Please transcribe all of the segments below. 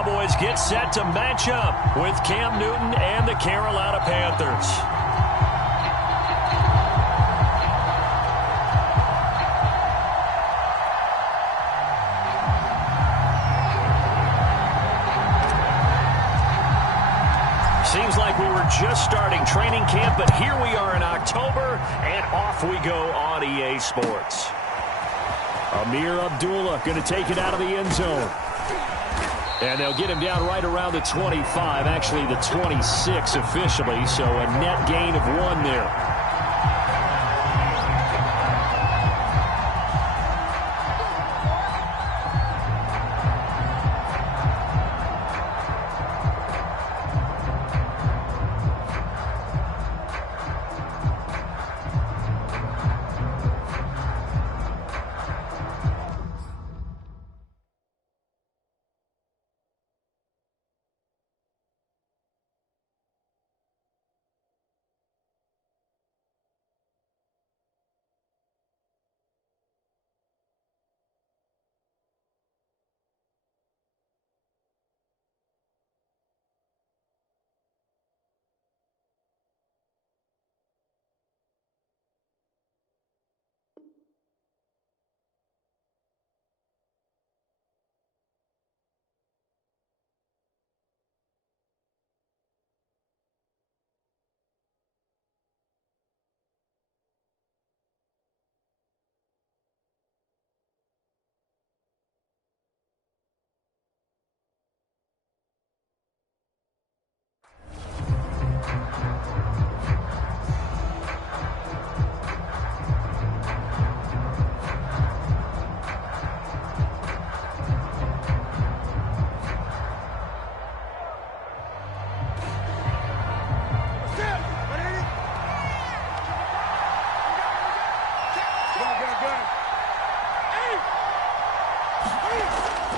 Cowboys get set to match up with Cam Newton and the Carolina Panthers. Seems like we were just starting training camp, but here we are in October, and off we go on EA Sports. Amir Abdullah going to take it out of the end zone. And they'll get him down right around the 25, actually the 26 officially, so a net gain of 1 there.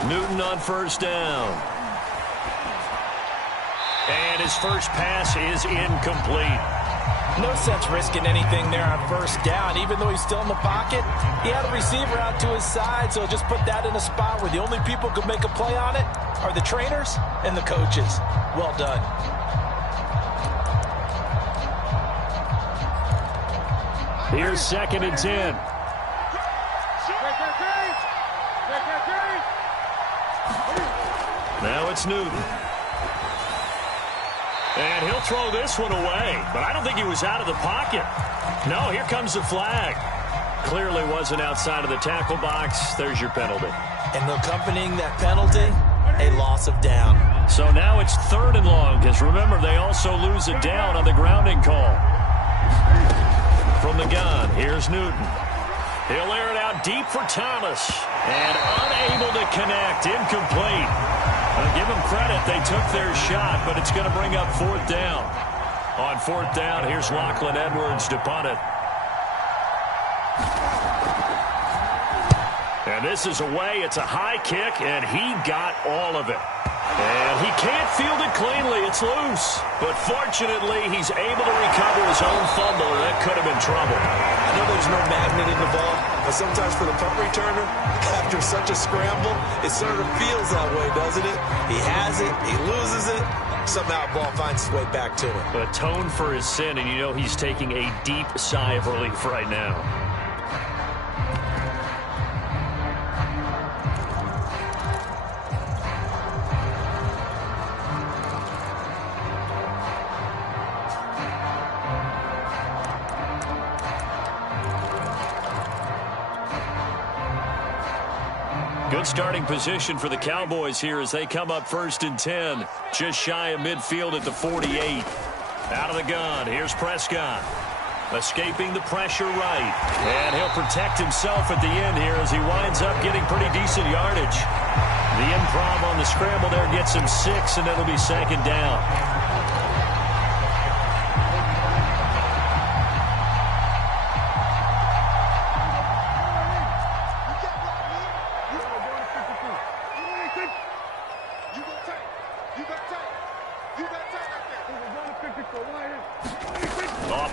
Newton on first down. And his first pass is incomplete. No sense risking anything there on first down. Even though he's still in the pocket, he had a receiver out to his side, so just put that in a spot where the only people who can make a play on it are the trainers and the coaches. Well done. Here's 2nd and 10. Now it's Newton. And he'll throw this one away, but I don't think he was out of the pocket. No, here comes the flag. Clearly wasn't outside of the tackle box. There's your penalty. And accompanying that penalty, a loss of down. So now it's 3rd and long, because remember, they also lose a down on the grounding call. From the gun, here's Newton. He'll air it out deep for Thomas. And unable to connect, incomplete. I'll give them credit, they took their shot, but it's going to bring up 4th down. On 4th down, here's Lachlan Edwards to punt it. And this is away. It's a high kick, and he got all of it. And he can't field it cleanly. It's loose. But fortunately, he's able to recover his own fumble, and that could have been trouble. I know there's no magnet in the ball, but sometimes for the punt returner, after such a scramble, it sort of feels that way, doesn't it? He has it, he loses it, somehow the ball finds its way back to him. Atone for his sin, and you know he's taking a deep sigh of relief right now. Good starting position for the Cowboys here as they come up 1st and 10. Just shy of midfield at the 48. Out of the gun, here's Prescott. Escaping the pressure right. And he'll protect himself at the end here as he winds up getting pretty decent yardage. The improv on the scramble there gets him 6, and it'll be 2nd down.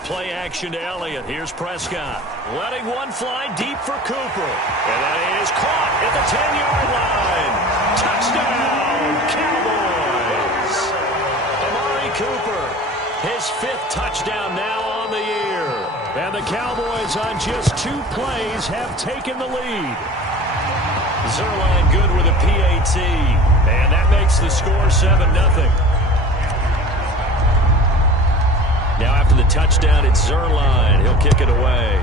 Play action to Elliott. Here's Prescott. Letting one fly deep for Cooper. And that is caught at the 10-yard line. Touchdown, Cowboys. His 5th touchdown now on the year. And the Cowboys on just 2 plays have taken the lead. Zuerlein good with a PAT. And that makes the score 7-0. Now after the touchdown, it's Zuerlein. He'll kick it away.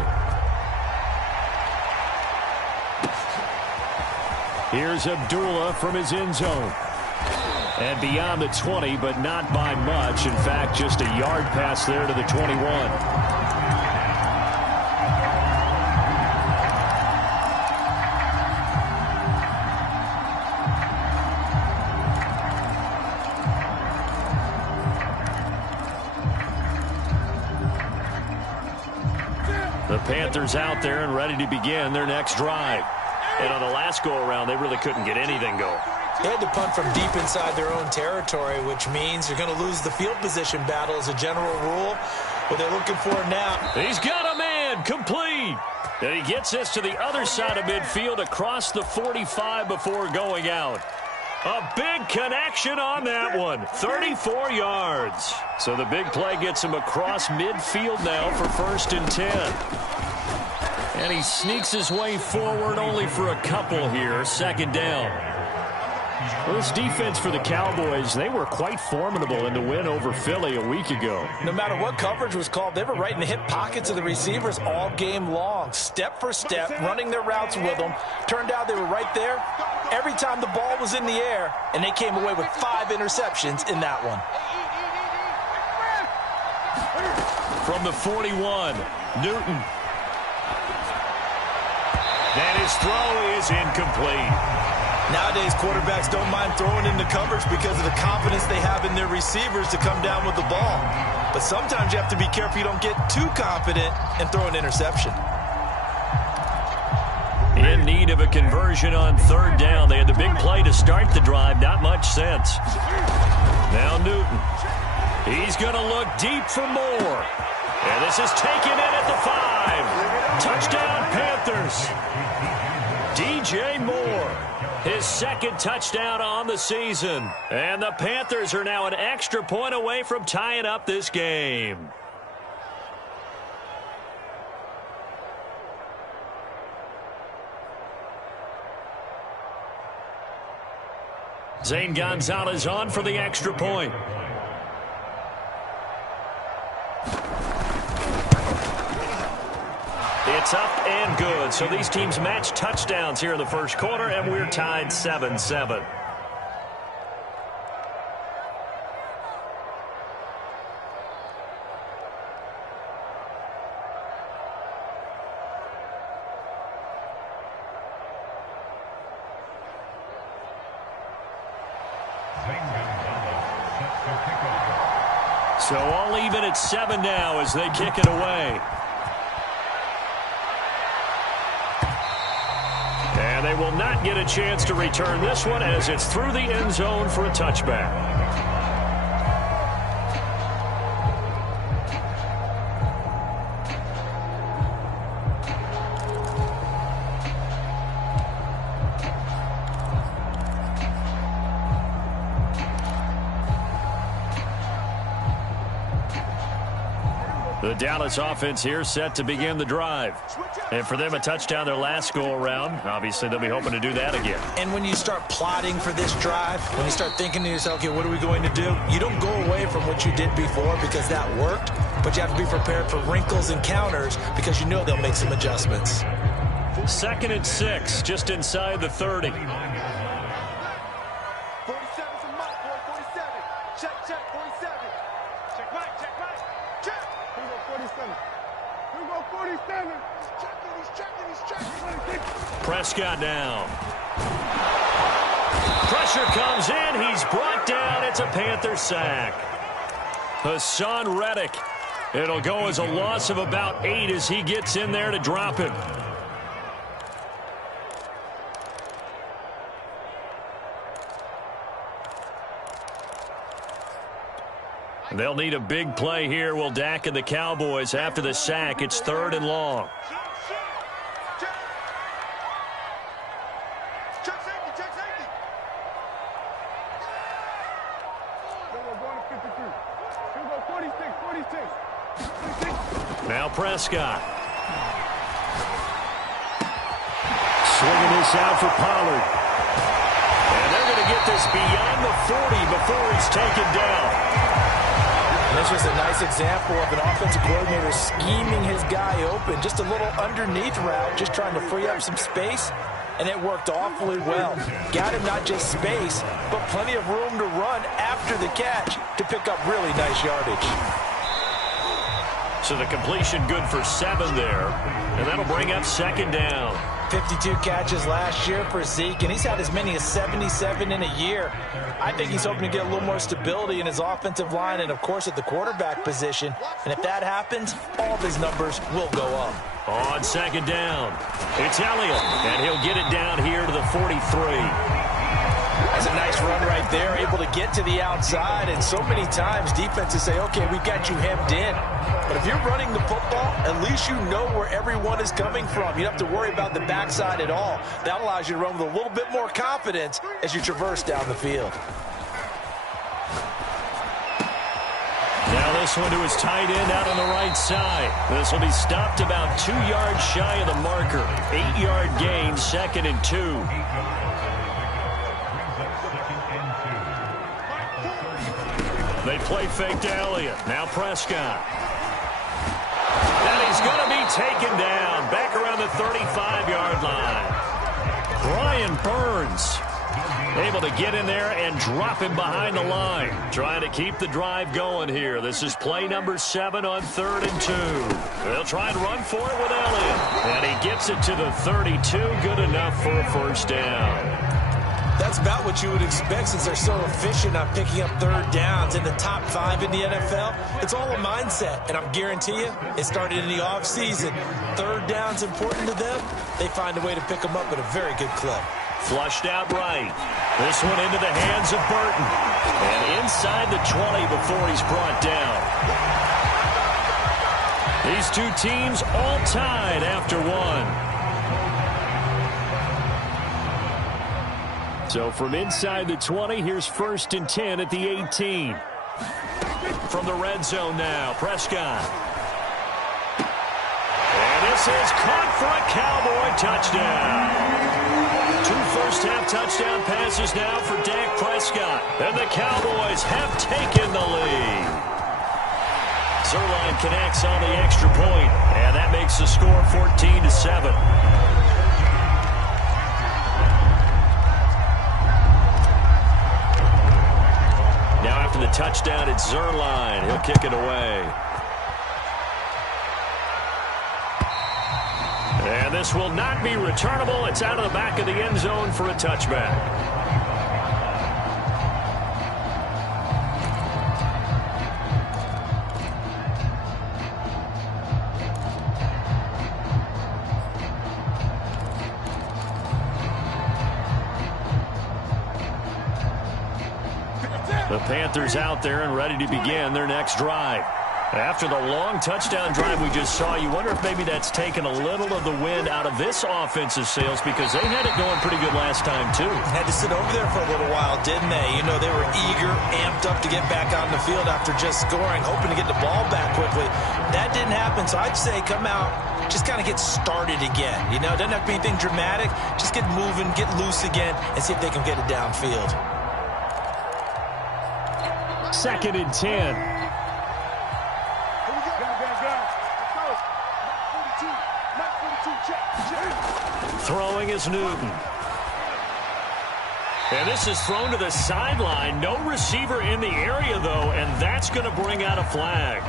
Here's Abdullah from his end zone. And beyond the 20, but not by much. In fact, just a yard pass there to the 21. The Panthers out there and ready to begin their next drive. And on the last go-around, they really couldn't get anything going. They had to punt from deep inside their own territory, which means you're going to lose the field position battle as a general rule. What they're looking for now. He's got a man complete. And he gets this to the other side of midfield across the 45 before going out. A big connection on that one. 34 yards. So the big play gets him across midfield now for 1st and 10. And he sneaks his way forward only for a couple here. 2nd down. Well, this defense for the Cowboys, they were quite formidable in the win over Philly a week ago. No matter what coverage was called, they were right in the hip pockets of the receivers all game long. Step for step, running their routes with them. Turned out they were right there every time the ball was in the air, and they came away with 5 interceptions in that one. From the 41, Newton. And his throw is incomplete. Nowadays, quarterbacks don't mind throwing into coverage because of the confidence they have in their receivers to come down with the ball. But sometimes you have to be careful you don't get too confident and throw an interception. In need of a conversion on 3rd down. They had the big play to start the drive. Not much sense. Now Newton. He's going to look deep for more. And this is taken in at the 5. Touchdown, Panthers. DJ Moore. His 2nd touchdown on the season. And the Panthers are now an extra point away from tying up this game. Zane Gonzalez on for the extra point. It's up and good. So these teams match touchdowns here in the 1st quarter, and we're tied 7-7. So all even at 7 now as they kick it away. And they will not get a chance to return this one as it's through the end zone for a touchback. The Dallas offense here set to begin the drive. And for them, a touchdown their last go-around. Obviously, they'll be hoping to do that again. And when you start plotting for this drive, when you start thinking to yourself, okay, what are we going to do? You don't go away from what you did before because that worked, but you have to be prepared for wrinkles and counters because you know they'll make some adjustments. 2nd and 6, just inside the 30. 47 from Mike, boy, 47. Check, 47. Check right, check. Here we go, 47. Here we go, 47. He's checking. Prescott down. Pressure comes in. He's brought down. It's a Panther sack. Hassan Reddick. It'll go as a loss of about 8 as he gets in there to drop him. They'll need a big play here, will Dak and the Cowboys. After the sack, it's 3rd and long. Check safety. We're going to 53. go 46, 46. 46. Now Prescott. Swinging this out for Pollard. And they're going to get this beyond the 40 before he's taken down. This was a nice example of an offensive coordinator scheming his guy open. Just a little underneath route, just trying to free up some space. And it worked awfully well. Got him not just space, but plenty of room to run after the catch to pick up really nice yardage. So the completion good for 7 there. And that'll bring up second down. 52 catches last year for Zeke, and he's had as many as 77 in a year. I think he's hoping to get a little more stability in his offensive line and, of course, at the quarterback position. And if that happens, all of his numbers will go up. On second down, it's Elliott, and he'll get it down here to the 43. That's a nice run right there, able to get to the outside, and so many times defenses say, okay, we've got you hemmed in. But if you're running the football, at least you know where everyone is coming from. You don't have to worry about the backside at all. That allows you to run with a little bit more confidence as you traverse down the field. Now this one to his tight end out on the right side. This will be stopped about 2 yards shy of the marker. 8-yard gain, 2nd and 2. They play fake to Elliott. Now Prescott. And he's going to be taken down. Back around the 35-yard line. Brian Burns able to get in there and drop him behind the line. Trying to keep the drive going here. This is play number 7 on 3rd and 2. They'll try and run for it with Elliott. And he gets it to the 32. Good enough for a first down. That's about what you would expect since they're so efficient on picking up 3rd downs in the top 5 in the NFL. It's all a mindset, and I guarantee you, it started in the offseason. 3rd down's important to them. They find a way to pick them up at a very good clip. Flushed out right. This one into the hands of Burton. And inside the 20 before he's brought down. These two teams all tied after 1. So from inside the 20, here's 1st and 10 at the 18. From the red zone now, Prescott. And this is caught for a Cowboy touchdown. 2 first-half touchdown passes now for Dak Prescott. And the Cowboys have taken the lead. Zuerlein connects on the extra point, and that makes the score 14-7. Now after the touchdown, it's Zuerlein. He'll kick it away. And this will not be returnable. It's out of the back of the end zone for a touchback. The Panthers out there and ready to begin their next drive. After the long touchdown drive we just saw, you wonder if maybe that's taken a little of the wind out of this offensive sails, because they had it going pretty good last time, too. Had to sit over there for a little while, didn't they? You know, they were eager, amped up to get back on the field after just scoring, hoping to get the ball back quickly. That didn't happen, so I'd say come out, just kind of get started again. You know, it doesn't have to be anything dramatic. Just get moving, get loose again, and see if they can get it downfield. 2nd and 10. Throwing is Newton. And this is thrown to the sideline. No receiver in the area, though, and that's going to bring out a flag.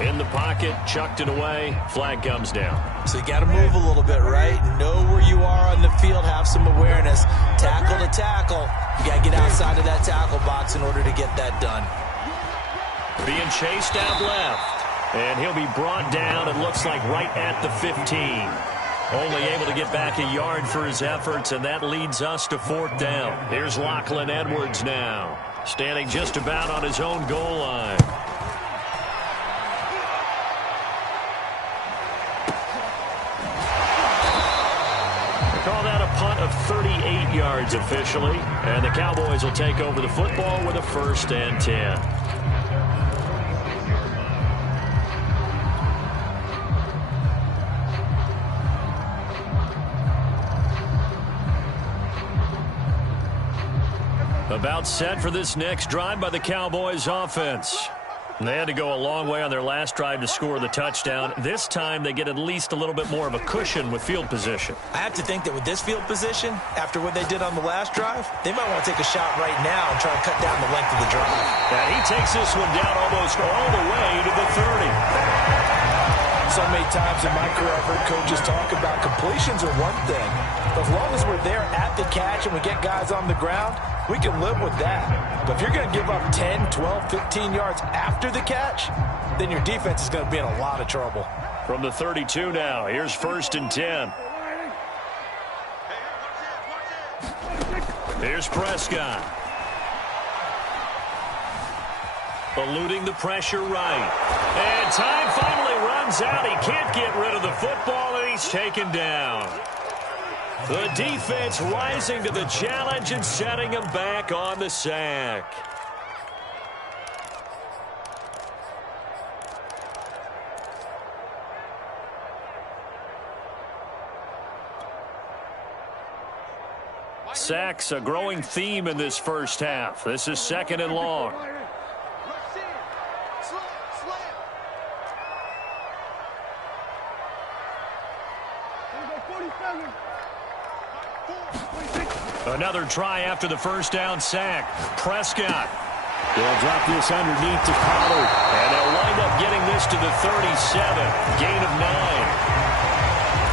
In the pocket, chucked it away. Flag comes down. So you got to move a little bit, right? Know where you are on the field, have some awareness. Tackle to tackle. You got to get outside of that tackle box in order to get that done. Being chased out left. And he'll be brought down, it looks like, right at the 15. Only able to get back a yard for his efforts, and that leads us to 4th down. Here's Lachlan Edwards now, standing just about on his own goal line. They call that a punt of 38 yards officially, and the Cowboys will take over the football with a 1st and 10. About set for this next drive by the Cowboys offense. They had to go a long way on their last drive to score the touchdown. This time they get at least a little bit more of a cushion with field position. I have to think that with this field position, after what they did on the last drive, they might want to take a shot right now and try to cut down the length of the drive. And he takes this one down almost all the way to the 30. So many times in my career I've heard coaches talk about completions are one thing, but as long as we're there at the catch and we get guys on the ground, we can live with that. But if you're going to give up 10, 12, 15 yards after the catch, then your defense is going to be in a lot of trouble. From the 32 now, here's 1st and 10. Here's Prescott. Eluding the pressure right. And time finally runs out. He can't get rid of the football, and he's taken down. The defense rising to the challenge and setting him back on the sack. Sacks, a growing theme in this first half. This is 2nd and long. Another try after the first down sack. Prescott. They'll drop this underneath to Pollard. And they'll wind up getting this to the 37. Gain of 9.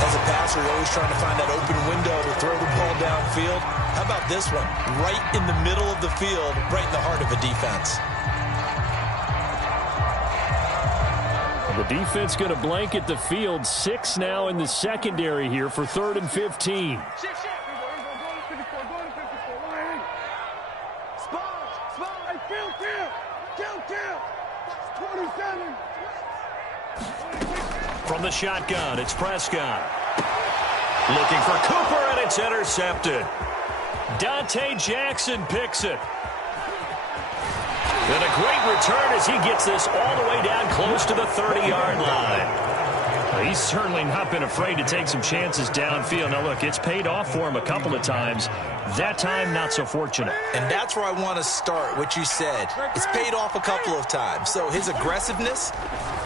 As a passer, you're always trying to find that open window to throw the ball downfield. How about this one? Right in the middle of the field, right in the heart of a defense. The defense going to blanket the field. 6 now in the secondary here for 3rd and 15. From the shotgun, it's Prescott. Looking for Cooper, and it's intercepted. Dante Jackson picks it. And a great return as he gets this all the way down close to the 30-yard line. He's certainly not been afraid to take some chances downfield. Now, look, it's paid off for him a couple of times. That time, not so fortunate. And that's where I want to start, what you said. It's paid off a couple of times. So his aggressiveness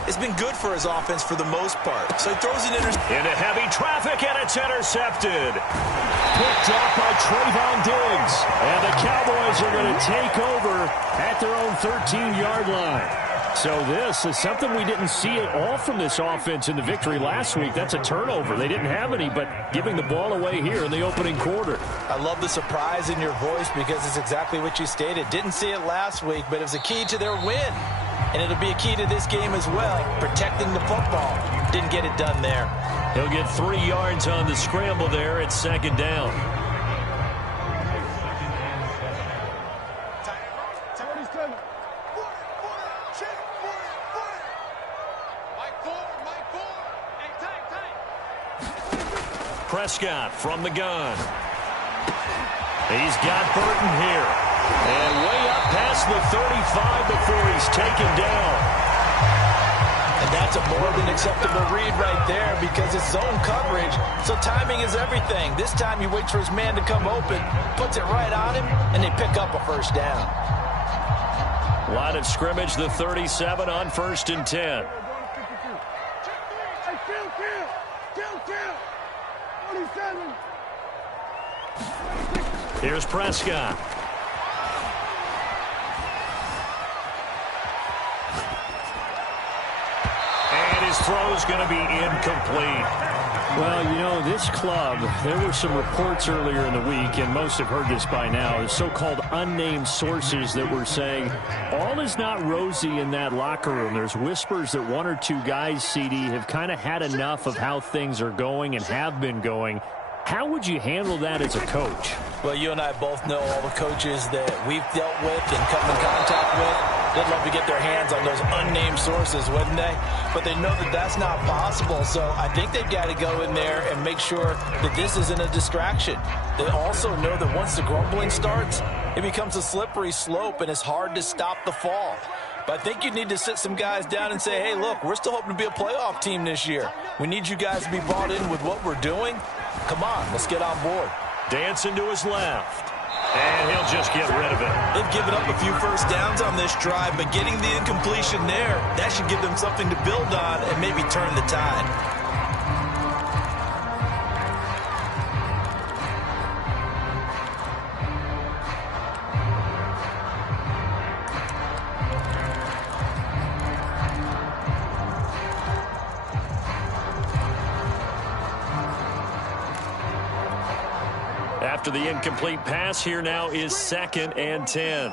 has been good for his offense for the most part. So he throws it into heavy traffic, and it's intercepted. Picked off by Trayvon Diggs. And the Cowboys are going to take over at their own 13-yard line. So this is something we didn't see at all from this offense in the victory last week. That's a turnover. They didn't have any, but giving the ball away here in the opening quarter. I love the surprise in your voice because it's exactly what you stated. Didn't see it last week, but it was a key to their win. And it'll be a key to this game as well, protecting the football. Didn't get it done there. He'll get 3 yards on the scramble there. It's 2nd down. Prescott from the gun. He's got Burton here. And way up past the 35 before he's taken down. And that's a more than acceptable read right there because it's zone coverage, so timing is everything. This time he waits for his man to come open, puts it right on him, and they pick up a first down. Line of scrimmage, the 37 on 1st and 10. Here's Prescott. And his throw's going to be incomplete. Well, you know, this club, there were some reports earlier in the week, and most have heard this by now, the so-called unnamed sources that were saying all is not rosy in that locker room. There's whispers that 1 or 2 guys, CD, have kind of had enough of how things are going and have been going. How would you handle that as a coach? Well, you and I both know all the coaches that we've dealt with and come in contact with. They'd love to get their hands on those unnamed sources, wouldn't they? But they know that that's not possible, so I think they've got to go in there and make sure that this isn't a distraction. They also know that once the grumbling starts, it becomes a slippery slope, and it's hard to stop the fall. But I think you need to sit some guys down and say, hey, look, we're still hoping to be a playoff team this year. We need you guys to be bought in with what we're doing. Come on, let's get on board. Dancing to his left. And he'll just get rid of it. They've given up a few first downs on this drive, but getting the incompletion there, that should give them something to build on and maybe turn the tide. After the incomplete pass, here now is 2nd and 10.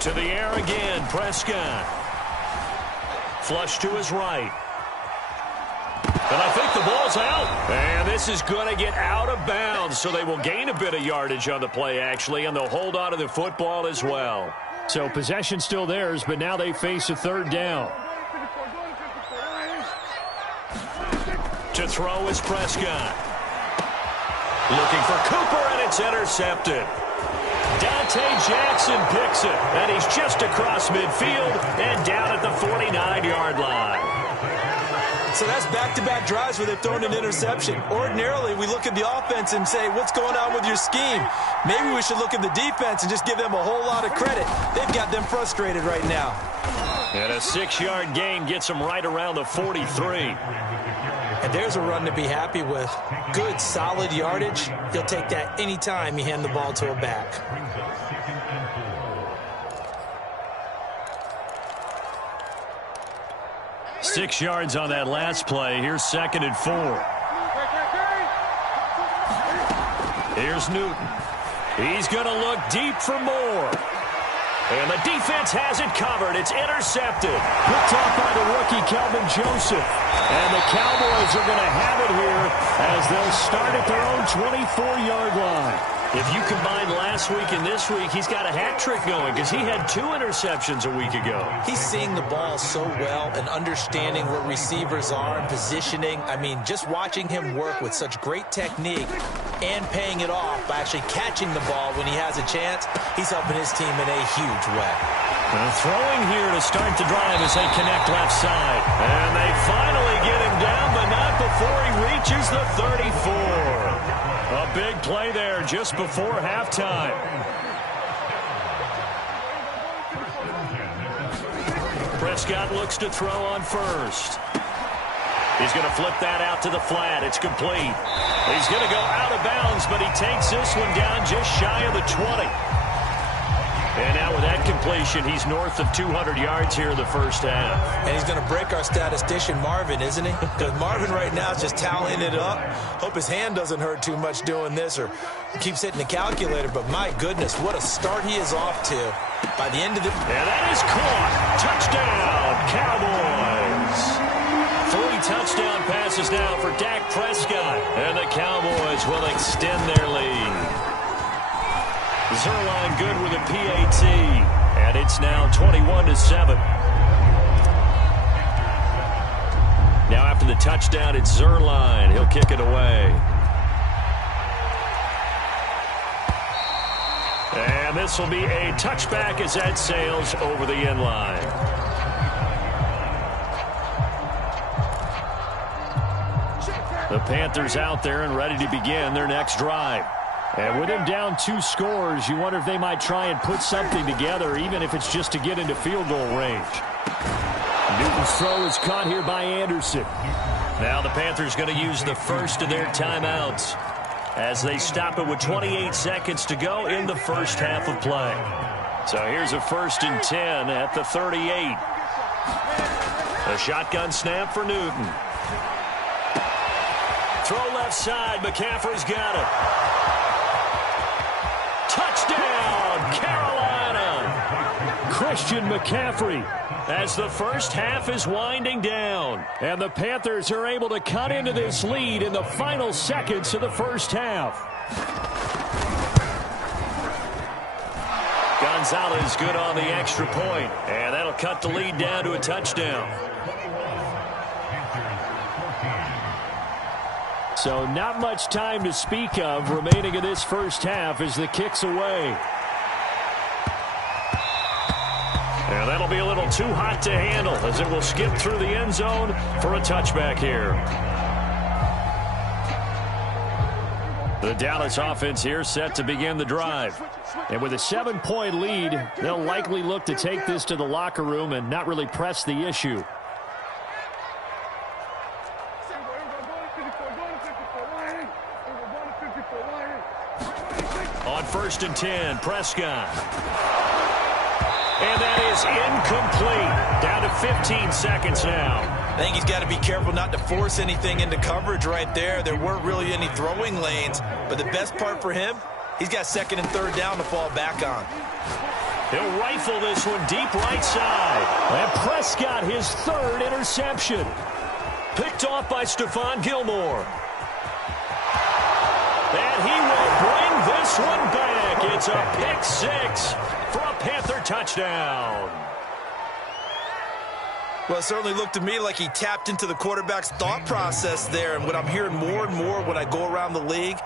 To the air again, Prescott. Flush to his right. And I think the ball's out. And this is going to get out of bounds, so they will gain a bit of yardage on the play, actually, and they'll hold on to the football as well. So possession still theirs, but now they face a 3rd down. To throw is Prescott. Looking for Cooper, and it's intercepted. Dante Jackson picks it, and he's just across midfield and down at the 49-yard line. So that's back-to-back drives where they've thrown an interception. Ordinarily, we look at the offense and say, what's going on with your scheme? Maybe we should look at the defense and just give them a whole lot of credit. They've got them frustrated right now. And a 6-yard gain gets them right around the 43. And there's a run to be happy with. Good, solid yardage. He'll take that any time you hand the ball to a back. Six yards on that last play. Here's 2nd and 4. Here's Newton. He's going to look deep for more. And the defense has it covered. It's intercepted. Picked off by the rookie, Kelvin Joseph. And the Cowboys are going to have it here as they'll start at their own 24-yard line. If you combine last week and this week, he's got a hat trick going because he had 2 interceptions a week ago. He's seeing the ball so well and understanding where receivers are and positioning. I mean, just watching him work with such great technique and paying it off by actually catching the ball when he has a chance, he's helping his team in a huge way. Throwing here to start the drive as they connect left side. And they finally get him down, but not before he reaches the 34. A big play there just before halftime. Prescott looks to throw on first. He's going to flip that out to the flat. It's complete. He's going to go out of bounds, but he takes this one down just shy of the 20. And now with that completion, he's north of 200 yards here in the first half. And he's going to break our statistician, Marvin, isn't he? Because Marvin right now is just tallying it up. Hope his hand doesn't hurt too much doing this or keeps hitting the calculator. But my goodness, what a start he is off to. By the end of the... And that is caught. Touchdown, Cowboys. 3 touchdown passes now for Dak Prescott. And the Cowboys will extend their lead. Zuerlein good with a PAT, and it's now 21-7. Now after the touchdown, it's Zuerlein. He'll kick it away. And this will be a touchback as that sails over the end line. The Panthers out there and ready to begin their next drive. And with him down 2 scores, you wonder if they might try and put something together, even if it's just to get into field goal range. Newton's throw is caught here by Anderson. Now the Panthers going to use the first of their timeouts as they stop it with 28 seconds to go in the first half of play. So here's a 1st and 10 at the 38. A shotgun snap for Newton. Throw left side. McCaffrey's got it. Touchdown, Carolina! Christian McCaffrey as the first half is winding down. And the Panthers are able to cut into this lead in the final seconds of the first half. Gonzalez good on the extra point, and that'll cut the lead down to a touchdown. So not much time to speak of remaining in this first half as the kick's away. And that'll be a little too hot to handle as it will skip through the end zone for a touchback here. The Dallas offense here set to begin the drive. And with a 7-point lead, they'll likely look to take this to the locker room and not really press the issue. On 1st and 10, Prescott. And that is incomplete. Down to 15 seconds now. I think he's got to be careful not to force anything into coverage right there. There weren't really any throwing lanes. But the best part for him, he's got 2nd and 3rd down to fall back on. He'll rifle this one deep right side. And Prescott, his 3rd interception. Picked off by Stephon Gilmore. And he will bring this one back. It's a pick 6 for a Panther touchdown. Well, it certainly looked to me like he tapped into the quarterback's thought process there. And what I'm hearing more and more when I go around the league,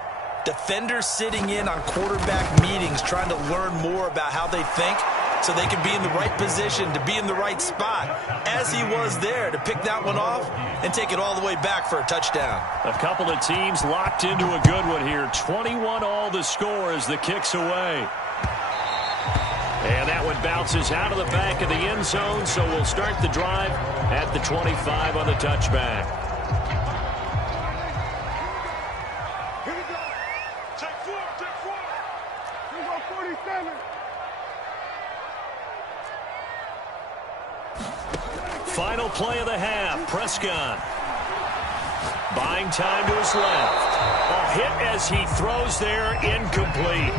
defenders sitting in on quarterback meetings trying to learn more about how they think so they can be in the right position to be in the right spot, as he was there to pick that one off and take it all the way back for a touchdown. A couple of teams locked into a good one here. 21 all the score as the kick's away. And that one bounces out of the back of the end zone, so we'll start the drive at the 25 on the touchback. Here we go. Check 4, check 4. Here we go, 47. Final play of the half. Prescott buying time to his left. A hit as he throws there, incomplete.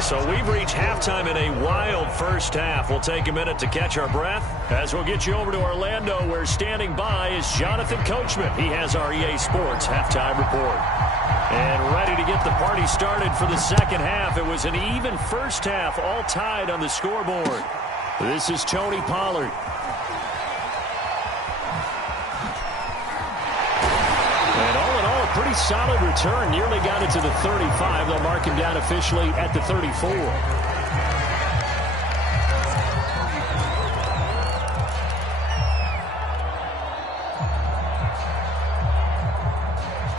So we've reached halftime in a wild first half. We'll take a minute to catch our breath as we'll get you over to Orlando, where standing by is Jonathan Coachman. He has our EA Sports halftime report. And ready to get the party started for the second half. It was an even first half, all tied on the scoreboard. This is Tony Pollard. Pretty solid return. Nearly got it to the 35. They'll mark him down officially at the 34.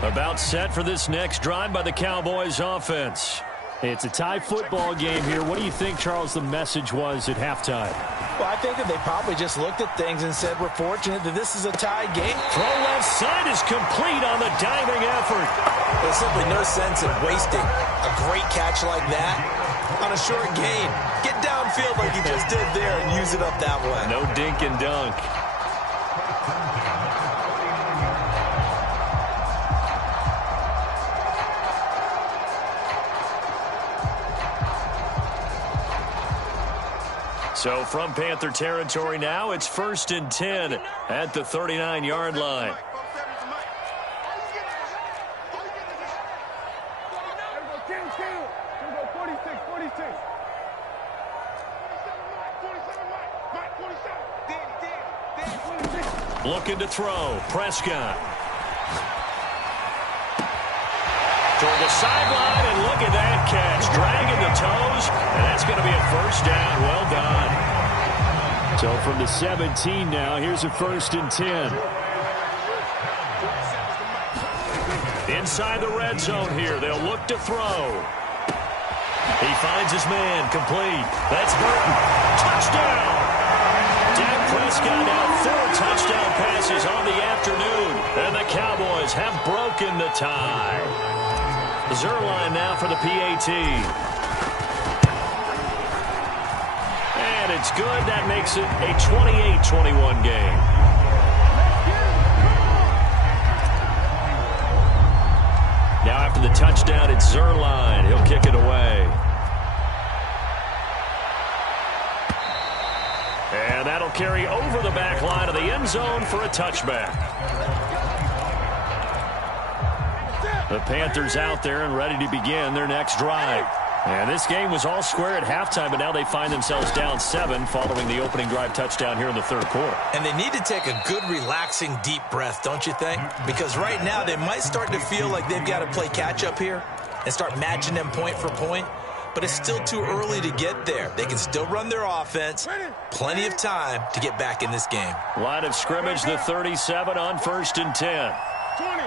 About set for this next drive by the Cowboys offense. It's a tie football game here. What do you think, Charles, the message was at halftime? Well, I think that they probably just looked at things and said, we're fortunate that this is a tie game. Throw left side is complete on the diving effort. There's simply no sense in wasting a great catch like that on a short gain. Get downfield like you just did there and use it up that way. No dink and dunk. So from Panther territory now, it's 1st and 10 at the 39-yard line. Looking to throw. Prescott. Toward the sideline, and look at that catch. Dragging the toes, and that's going to be a first down. Well done. So from the 17 now, here's a 1st and 10. Inside the red zone here, they'll look to throw. He finds his man, complete. That's Burton. Touchdown! Dak Prescott now 4 touchdown passes on the afternoon, and the Cowboys have broken the tie. Zuerlein now for the PAT. And it's good. That makes it a 28-21 game. Now after the touchdown, it's Zuerlein. He'll kick it away. And that'll carry over the back line of the end zone for a touchback. The Panthers out there and ready to begin their next drive. And this game was all square at halftime, but now they find themselves down 7 following the opening drive touchdown here in the third quarter. And they need to take a good, relaxing, deep breath, don't you think? Because right now they might start to feel like they've got to play catch-up here and start matching them point for point. But it's still too early to get there. They can still run their offense. Plenty of time to get back in this game. Line of scrimmage, the 37 on 1st and 10. 20.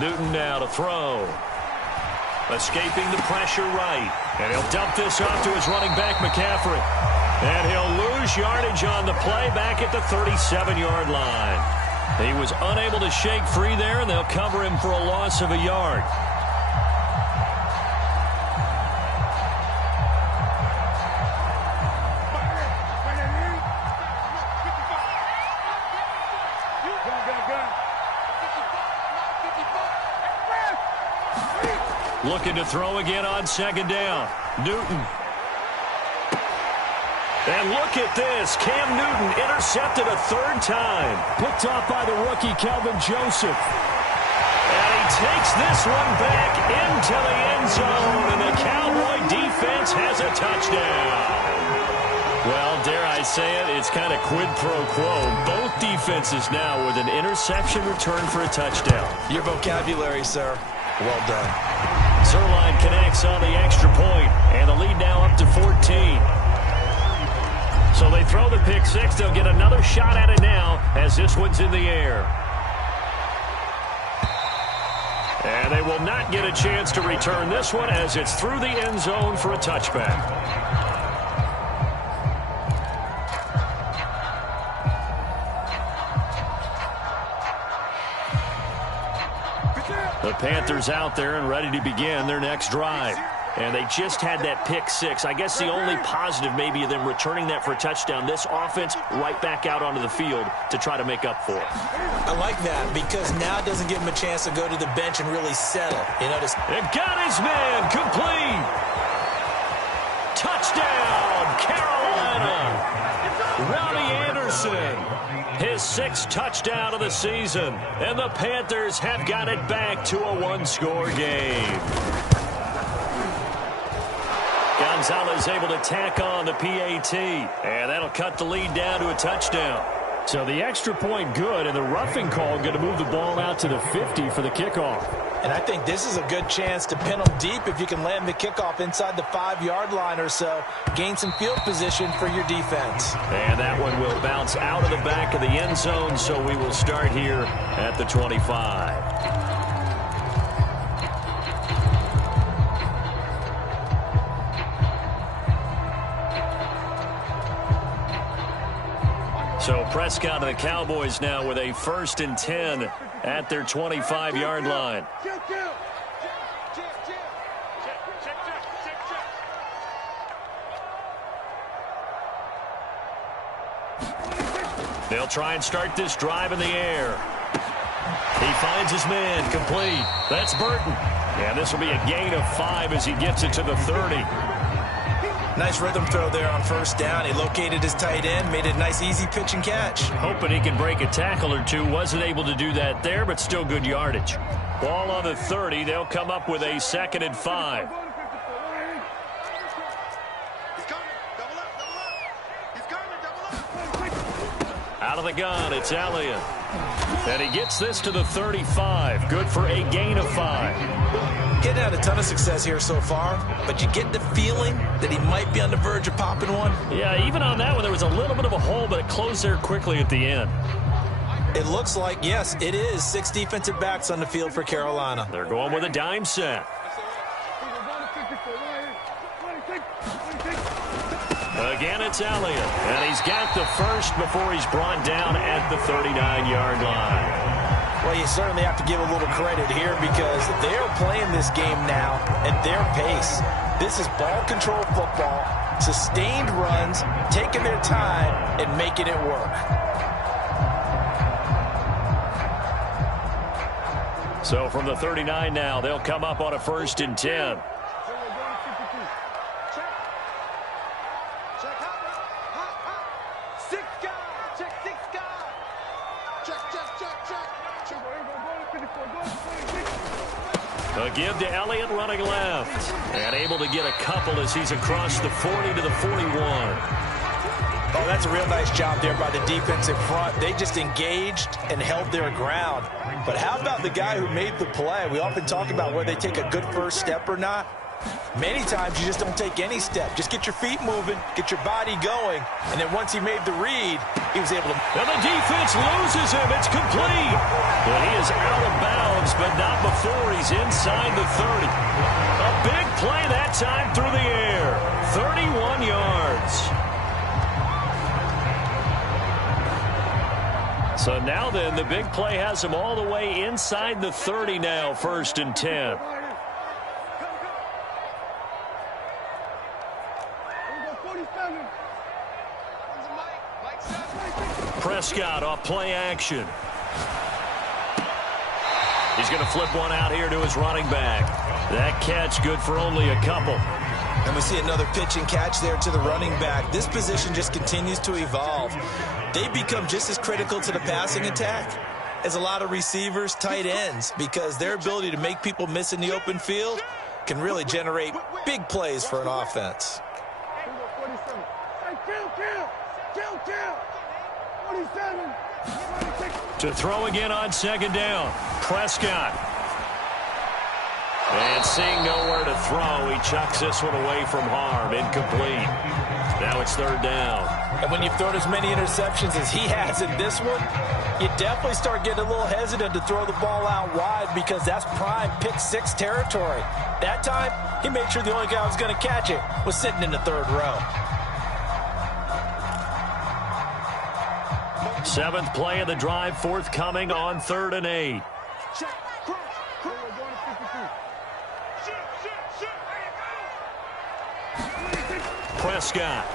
Newton now to throw. Escaping the pressure right. And he'll dump this off to his running back, McCaffrey. And he'll lose yardage on the play back at the 37-yard line. He was unable to shake free there, and they'll cover him for a loss of a yard. Looking to throw again on second down. Newton. And look at this. Cam Newton intercepted a third time. Picked off by the rookie, Kelvin Joseph. And he takes this one back into the end zone. And the Cowboy defense has a touchdown. Well, dare I say it, it's kind of quid pro quo. Both defenses now with an interception return for a touchdown. Your vocabulary, sir. Well done. Zuerlein connects on the extra point, and the lead now up to 14. So they throw the pick six. They'll get another shot at it now as this one's in the air. And they will not get a chance to return this one as it's through the end zone for a touchback. The Panthers out there and ready to begin their next drive. And they just had that pick six. I guess the only positive maybe of them returning that for a touchdown. This offense right back out onto the field to try to make up for it. I like that because now it doesn't give him a chance to go to the bench and really settle. You know, it got his man complete. Touchdown, Carolina. Robbie Anderson. His sixth touchdown of the season. And the Panthers have got it back to a one-score game. Gonzalez able to tack on the PAT. And that'll cut the lead down to a touchdown. So the extra point good, and the roughing call going to move the ball out to the 50 for the kickoff. And I think this is a good chance to pin them deep if you can land the kickoff inside the 5-yard line or so. Gain some field position for your defense. And that one will bounce out of the back of the end zone, so we will start here at the 25. So Prescott and the Cowboys now with a 1st and 10 at their 25-yard line. They'll try and start this drive in the air. He finds his man complete. That's Burton. And this will be a gain of 5 as he gets it to the 30. Nice rhythm throw there on 1st down. He located his tight end, made a nice easy pitch and catch. Hoping he can break a tackle or two. Wasn't able to do that there, but still good yardage. Ball on the 30. They'll come up with a 2nd and 5. Out of the gun, it's Elliott. And he gets this to the 35. Good for a gain of 5. Getting had a ton of success here so far, but you get the feeling that he might be on the verge of popping one. Yeah, even on that one, there was a little bit of a hole, but it closed there quickly at the end. It looks like, yes, it is 6 defensive backs on the field for Carolina. They're going with a dime set. Again, it's Elliott, and he's got the first before he's brought down at the 39-yard line. Well, you certainly have to give a little credit here because they're playing this game now at their pace. This is ball control football, sustained runs, taking their time and making it work. So from the 39 now, they'll come up on a 1st and 10. A give to Elliott running left. And able to get a couple as he's across the 40 to the 41. Oh, that's a real nice job there by the defensive front. They just engaged and held their ground. But how about the guy who made the play? We often talk about whether they take a good first step or not. Many times you just don't take any step. Just get your feet moving, get your body going, and then once he made the read, he was able to... And the defense loses him. It's complete. But he is out of bounds yards, but not before he's inside the 30. A big play that time through the air. 31 yards. So now then, the big play has him all the way inside the 30 now, 1st and 10. Prescott off play action. He's going to flip one out here to his running back. That catch good for only a couple. And we see another pitch and catch there to the running back. This position just continues to evolve. They become just as critical to the passing attack as a lot of receivers, tight ends, because their ability to make people miss in the open field can really generate big plays for an offense. To throw again on 2nd down. Prescott. And seeing nowhere to throw, he chucks this one away from harm. Incomplete. Now it's 3rd down. And when you've thrown as many interceptions as he has in this one, you definitely start getting a little hesitant to throw the ball out wide because that's prime pick 6 territory. That time, he made sure the only guy who was going to catch it was sitting in the 3rd row. 7th play of the drive, forthcoming on 3rd and 8. Prescott.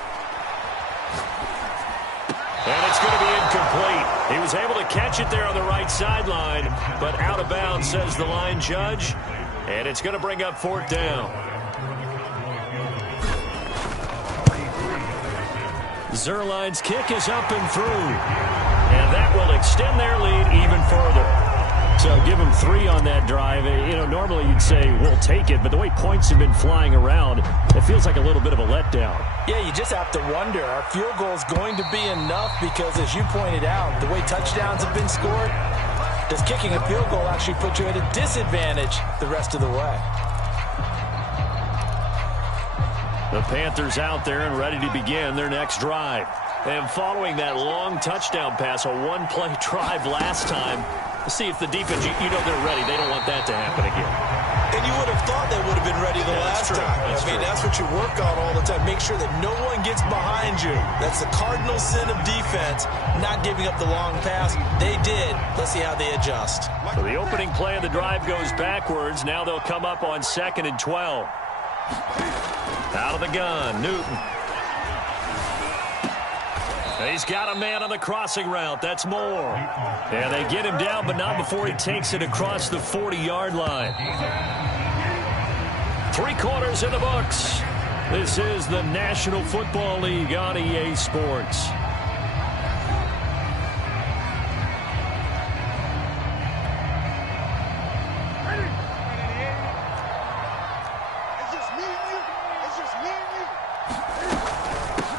And it's going to be incomplete. He was able to catch it there on the right sideline, but out of bounds, says the line judge. And it's going to bring up 4th down. Zuerlein's kick is up and through. And that will extend their lead even further. So give them 3 on that drive. You know, normally you'd say, we'll take it, but the way points have been flying around, it feels like a little bit of a letdown. Yeah, you just have to wonder, are field goals going to be enough? Because as you pointed out, the way touchdowns have been scored, does kicking a field goal actually put you at a disadvantage the rest of the way? The Panthers out there and ready to begin their next drive. And following that long touchdown pass, a 1-play drive last time, see if the defense, you know they're ready. They don't want that to happen again. And you would have thought they would have been ready the last time. That's what you work on all the time. Make sure that no one gets behind you. That's the cardinal sin of defense, not giving up the long pass. They did. Let's see how they adjust. So the opening play of the drive goes backwards. Now they'll come up on 2nd and 12. Out of the gun, Newton. He's got a man on the crossing route. That's Moore. And they get him down, but not before he takes it across the 40-yard line. 3 quarters in the books. This is the National Football League on EA Sports.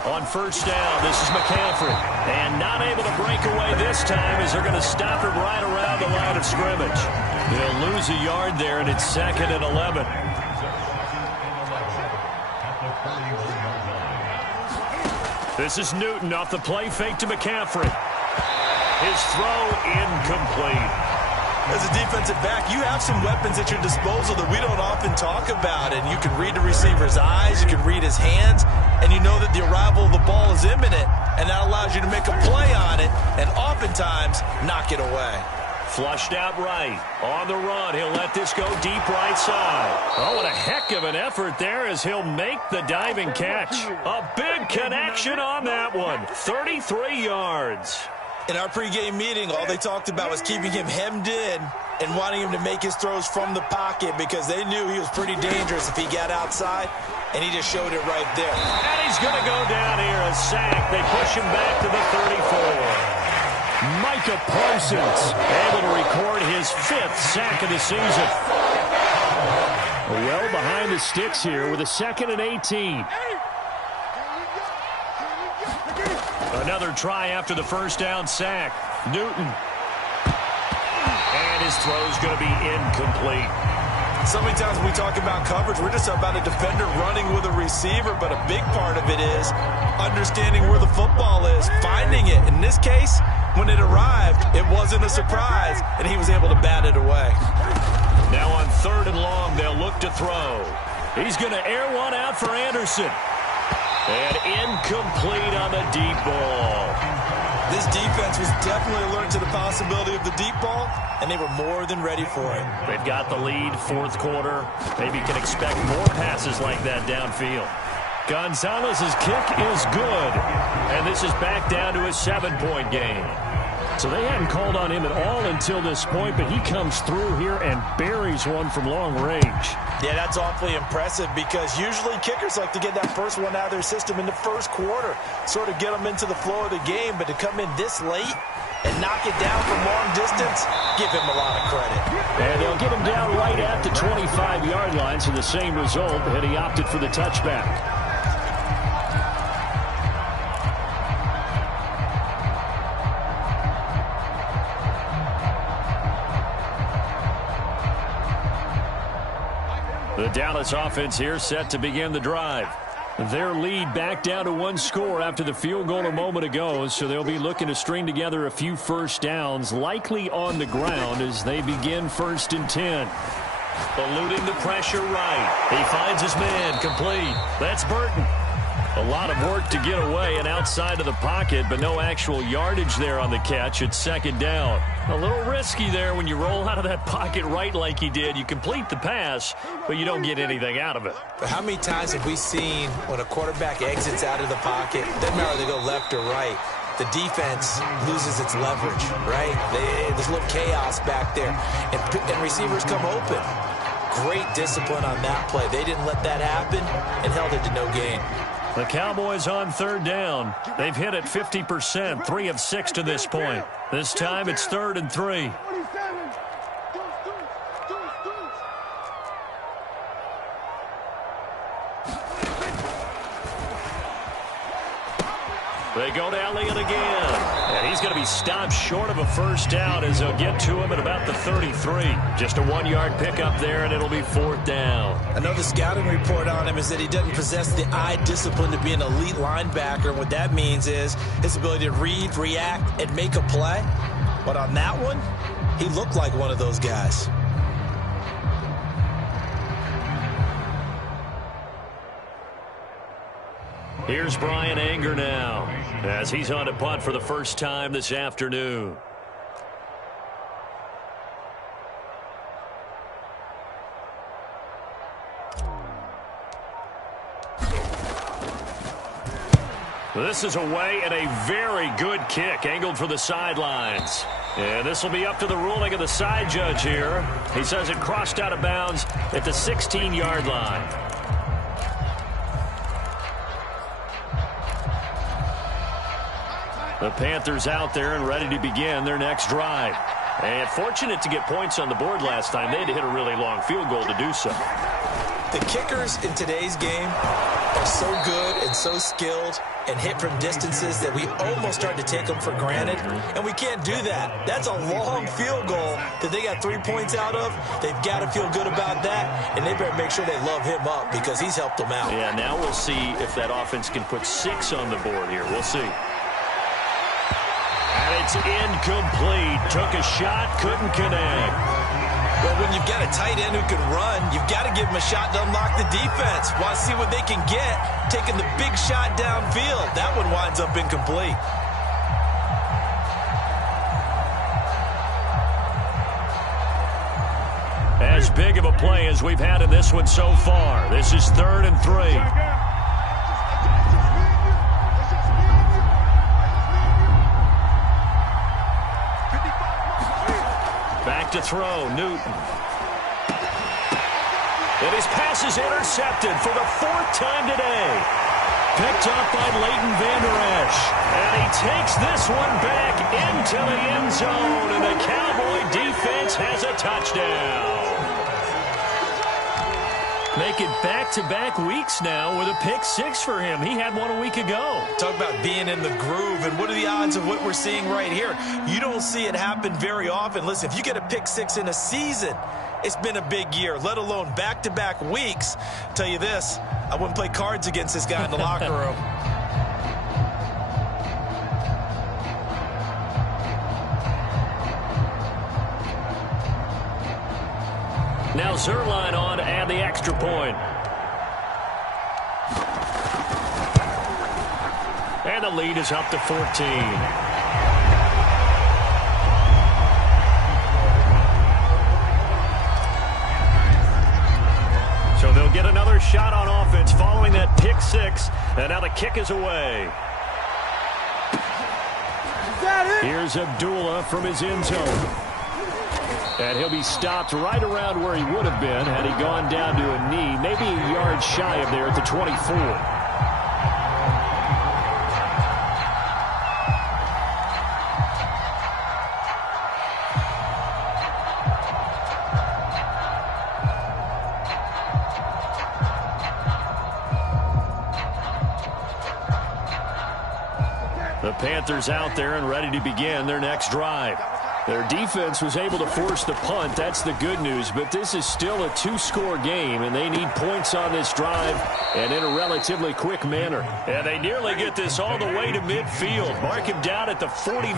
On 1st down, this is McCaffrey. And not able to break away this time as they're going to stop him right around the line of scrimmage. They'll lose a yard there, and it's 2nd and 11. This is Newton off the play fake to McCaffrey. His throw incomplete. As a defensive back, you have some weapons at your disposal that we don't often talk about. And you can read the receiver's eyes, you can read his hands, and you know that the arrival of the ball is imminent, and that allows you to make a play on it and oftentimes knock it away. Flushed out right. On the run, he'll let this go deep right side. Oh, what a heck of an effort there as he'll make the diving catch. A big connection on that one. 33 yards. In our pregame meeting, all they talked about was keeping him hemmed in and wanting him to make his throws from the pocket because they knew he was pretty dangerous if he got outside, and he just showed it right there. And he's going to go down here, a sack. They push him back to the 34. Micah Parsons able to record his 5th sack of the season. Well behind the sticks here with a 2nd and 18. Another try after the 1st down sack. Newton. And his throw's going to be incomplete. So many times when we talk about coverage, we're just about a defender running with a receiver, but a big part of it is understanding where the football is, finding it. In this case, when it arrived, it wasn't a surprise. and he was able to bat it away. Now on 3rd and long, they'll look to throw. He's going to air one out for Anderson. And incomplete on the deep ball. This defense was definitely alert to the possibility of the deep ball, and they were more than ready for it. They've got the lead, 4th quarter. Maybe can expect more passes like that downfield. Gonzalez's kick is good. And this is back down to a 7-point game. So they hadn't called on him at all until this point, but he comes through here and buries one from long range. Yeah, that's awfully impressive because usually kickers like to get that first one out of their system in the 1st quarter, sort of get them into the flow of the game, but to come in this late and knock it down from long distance, give him a lot of credit. And they'll get him down right at the 25-yard line, so the same result, and he opted for the touchback. The Dallas offense here set to begin the drive. Their lead back down to 1 score after the field goal a moment ago, so they'll be looking to string together a few first downs, likely on the ground as they begin 1st and 10. Eluding the pressure right. He finds his man complete. That's Burton. A lot of work to get away and outside of the pocket, but no actual yardage there on the catch. It's 2nd down. A little risky there when you roll out of that pocket right like he did. You complete the pass, but you don't get anything out of it. But how many times have we seen when a quarterback exits out of the pocket, doesn't matter if they go left or right, the defense loses its leverage, right? There's a little chaos back there, and receivers come open. Great discipline on that play. They didn't let that happen and held it to no gain. The Cowboys on 3rd down. They've hit it 50%, 3 of 6 to this point. This time it's 3rd and 3. They go to Elliott again. And he's going to be stopped short of a first down as they'll get to him at about the 33. Just a 1-yard pickup there, and it'll be 4th down. Another scouting report on him is that he doesn't possess the eye discipline to be an elite linebacker. And what that means is his ability to read, react, and make a play. But on that one, he looked like one of those guys. Here's Brian Anger now as he's on to punt for the first time this afternoon. This is away and a very good kick angled for the sidelines. And this will be up to the ruling of the side judge here. He says it crossed out of bounds at the 16-yard line. The Panthers out there and ready to begin their next drive. And fortunate to get points on the board last time. They had to hit a really long field goal to do so. The kickers in today's game are so good and so skilled and hit from distances that we almost start to take them for granted. And we can't do that. That's a long field goal that they got 3 points out of. They've got to feel good about that, and they better make sure they love him up because he's helped them out. Yeah, now we'll see if that offense can put 6 on the board here. We'll see. And it's incomplete. Took a shot, couldn't connect. Well, when you've got a tight end who can run, you've got to give him a shot to unlock the defense. Want to see what they can get, taking the big shot downfield. That one winds up incomplete. As big of a play as we've had in this one so far. This is 3rd and 3. To throw, Newton. And his pass is intercepted for the 4th time today. Picked up by Leighton Vander Esch. And he takes this one back into the end zone. And the Cowboy defense has a touchdown. Make it back-to-back weeks now with a pick 6 for him. He had one a week ago. Talk about being in the groove, and what are the odds of what we're seeing right here? You don't see it happen very often. Listen, if you get a pick 6 in a season, it's been a big year, let alone back-to-back weeks. I'll tell you this, I wouldn't play cards against this guy in the locker room. Now Zuerlein on to add the extra point. And the lead is up to 14. So they'll get another shot on offense following that pick six. And now the kick is away. Here's Abdullah from his end zone. And he'll be stopped right around where he would have been had he gone down to a knee, maybe a yard shy of there at the 24. The Panthers out there and ready to begin their next drive. Their defense was able to force the punt. That's the good news. But this is still a two-score game, and they need points on this drive and in a relatively quick manner. And they nearly get this all the way to midfield. Mark him down at the 49.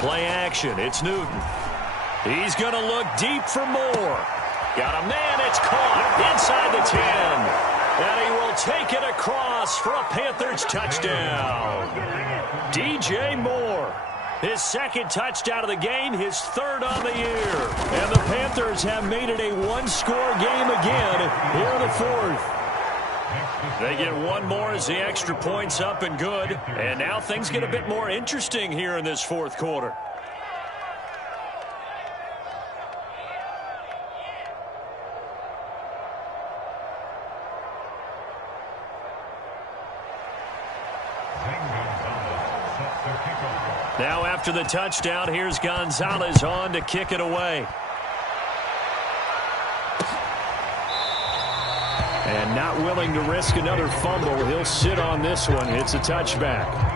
Play action. It's Newton. He's going to look deep for more. Got a man. It's caught inside the 10. And he will take it across for a Panthers touchdown. DJ Moore, his second touchdown of the game, his third on the year. And the Panthers have made it a one-score game again here in the fourth. They get one more as the extra point's up and good. And now things get a bit more interesting here in this fourth quarter. Now after the touchdown, here's Gonzalez on to kick it away. And not willing to risk another fumble, he'll sit on this one. It's a touchback.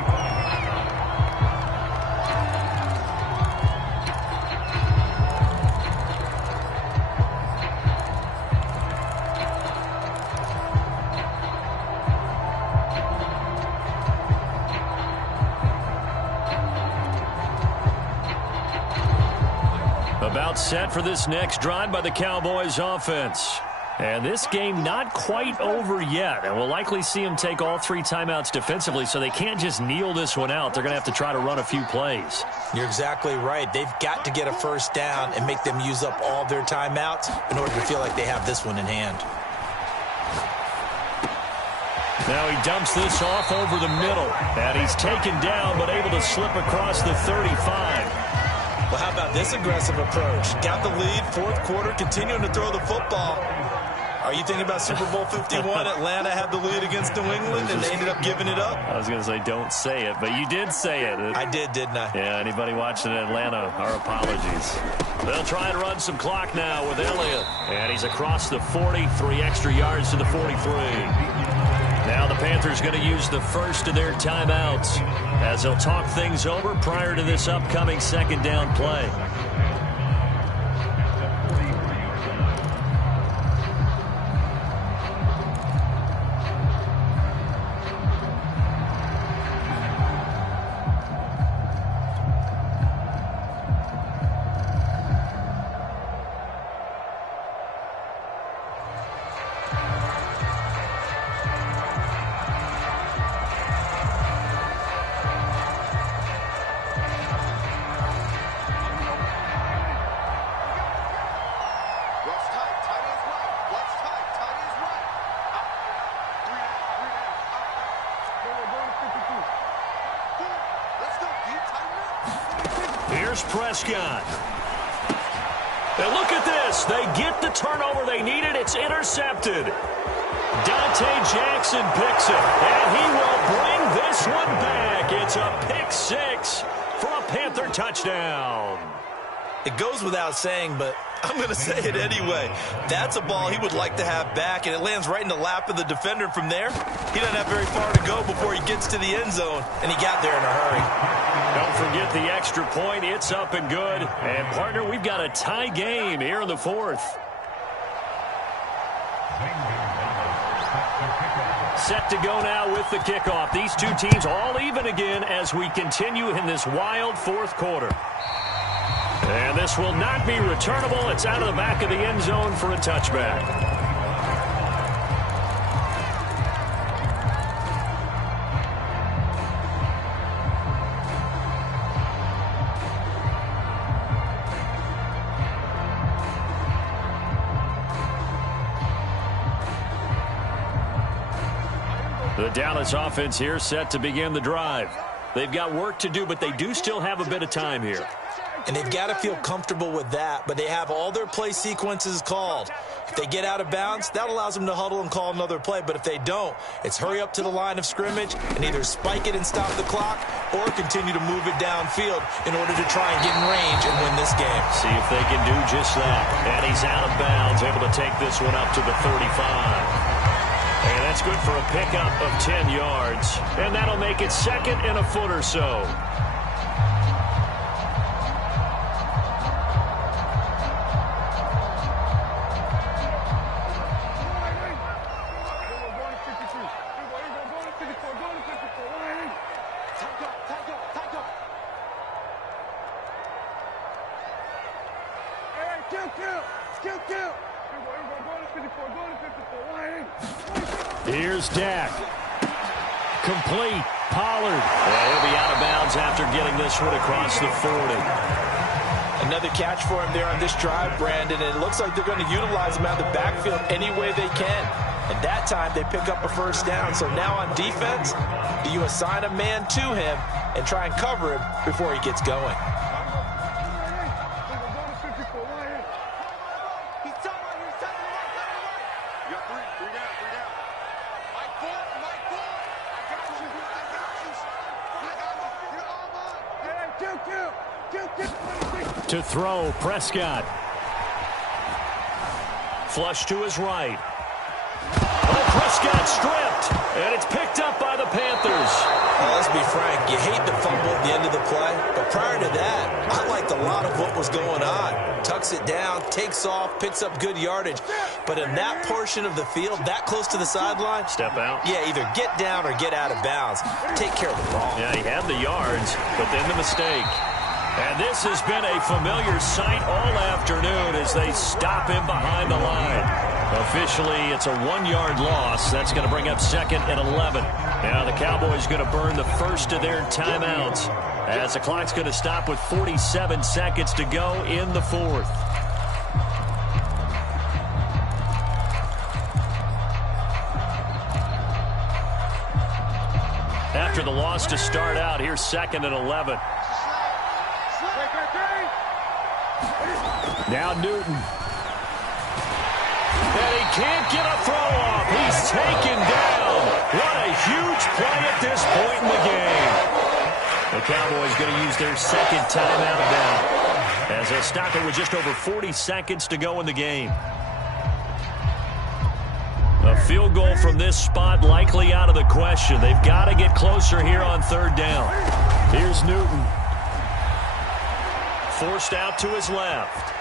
About set for this next drive by the Cowboys offense. And this game not quite over yet. And we'll likely see them take all three timeouts defensively, so they can't just kneel this one out. They're going to have to try to run a few plays. You're exactly right. They've got to get a first down and make them use up all their timeouts in order to feel like they have this one in hand. Now he dumps this off over the middle. And he's taken down but able to slip across the 35. Well, how about this aggressive approach? Got the lead, fourth quarter, continuing to throw the football. Are you thinking about Super Bowl 51? Atlanta had the lead against New England, and they ended up giving it up? I was going to say don't say it, but you did say it. I did, didn't I? Yeah, anybody watching Atlanta, our apologies. They'll try and run some clock now with Elliott. And he's across the 40, 3 extra yards to the 43. Now the Panthers going to use the first of their timeouts as they'll talk things over prior to this upcoming second down play. Here's Prescott. And look at this. They get the turnover they needed. It's intercepted. Dante Jackson picks it. And he will bring this one back. It's a pick six for a Panther touchdown. It goes without saying, but I'm going to say it anyway. That's a ball he would like to have back, and it lands right in the lap of the defender from there. He doesn't have very far to go before he gets to the end zone, and he got there in a hurry. Don't forget the extra point. It's up and good. And, partner, we've got a tie game here in the fourth. Set to go now with the kickoff. These two teams all even again as we continue in this wild fourth quarter. And this will not be returnable. It's out of the back of the end zone for a touchback. The Dallas offense here set to begin the drive. They've got work to do, but they do still have a bit of time here. And they've got to feel comfortable with that, but they have all their play sequences called. If they get out of bounds, that allows them to huddle and call another play. But if they don't, it's hurry up to the line of scrimmage and either spike it and stop the clock or continue to move it downfield in order to try and get in range and win this game. See if they can do just that. And he's out of bounds, able to take this one up to the 35. And that's good for a pickup of 10 yards. And that'll make it second and a foot or so. Here's Dak. Complete. Pollard. Yeah, he'll be out of bounds after getting this one across the 40. Another catch for him there on this drive, Brandon, and it looks like they're going to utilize him out of the backfield any way they can. And that time they pick up a first down. So now on defense, do you assign a man to him and try and cover him before he gets going? To throw, Prescott. Flush to his right. Oh, Prescott stripped. And it's picked up by the Panthers. Well, let's be frank. You hate the fumble at the end of the play. But prior to that, I liked a lot of what was going on. Tucks it down, takes off, picks up good yardage. But in that portion of the field, that close to the sideline. Step out. Yeah, either get down or get out of bounds. Take care of the ball. Yeah, he had the yards, but then the mistake. And this has been a familiar sight all afternoon as they stop him behind the line. Officially, it's a 1-yard loss. That's going to bring up second and 11. Now the Cowboys going to burn the first of their timeouts as the clock's going to stop with 47 seconds to go in the fourth. After the loss to start out, here's second and 11. Now Newton. And he can't get a throw off. He's taken down. What a huge play at this point in the game. The Cowboys going to use their second timeout now as they stop it with just over 40 seconds to go in the game. A field goal from this spot likely out of the question. They've got to get closer here on third down. Here's Newton. Forced out to his left.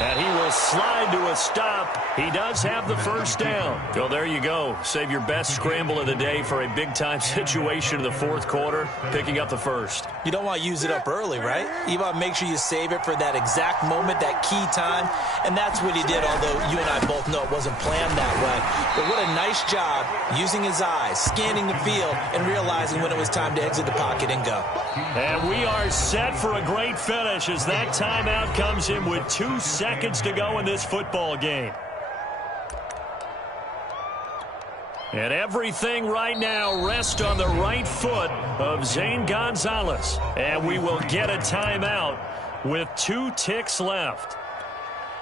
And he will slide to a stop. He does have the first down. Well, there you go. Save your best scramble of the day for a big-time situation in the fourth quarter, picking up the first. You don't want to use it up early, right? You want to make sure you save it for that exact moment, that key time. And that's what he did, although you and I both know it wasn't planned that way. But what a nice job using his eyes, scanning the field, and realizing when it was time to exit the pocket and go. And we are set for a great finish as that timeout comes in with 2 seconds to go in this football game. And everything right now rests on the right foot of Zane Gonzalez. And we will get a timeout with 2 ticks left.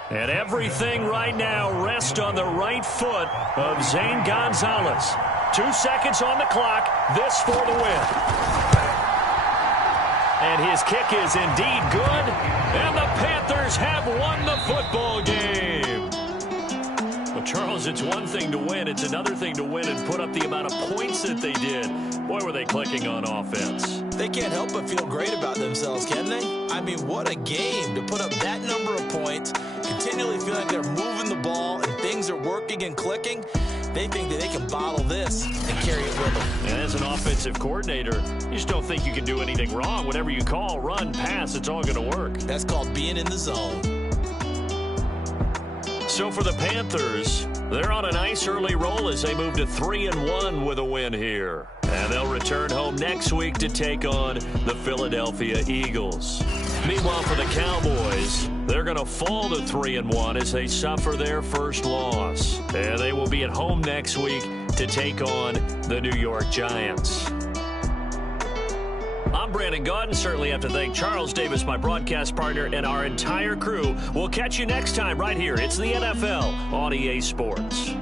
And everything right now rests on the right foot of Zane Gonzalez. 2 seconds on the clock. This for the win. And his kick is indeed good. And the Panthers have won the football game. Well, Charles, it's one thing to win. It's another thing to win and put up the amount of points that they did. Boy, were they clicking on offense. They can't help but feel great about themselves, can they? I mean, what a game to put up that number of points, continually feel like they're moving the ball and things are working and clicking. They think that they can bottle this and carry it with them. And as an offensive coordinator, you just don't think you can do anything wrong. Whatever you call, run, pass, it's all going to work. That's called being in the zone. So for the Panthers, they're on a nice early roll as they move to 3-1 with a win here. And they'll return home next week to take on the Philadelphia Eagles. Meanwhile, for the Cowboys, they're going to fall to 3-1 as they suffer their first loss. And they will be at home next week to take on the New York Giants. I'm Brandon Gaudin. Certainly have to thank Charles Davis, my broadcast partner, and our entire crew. We'll catch you next time right here. It's the NFL on EA Sports.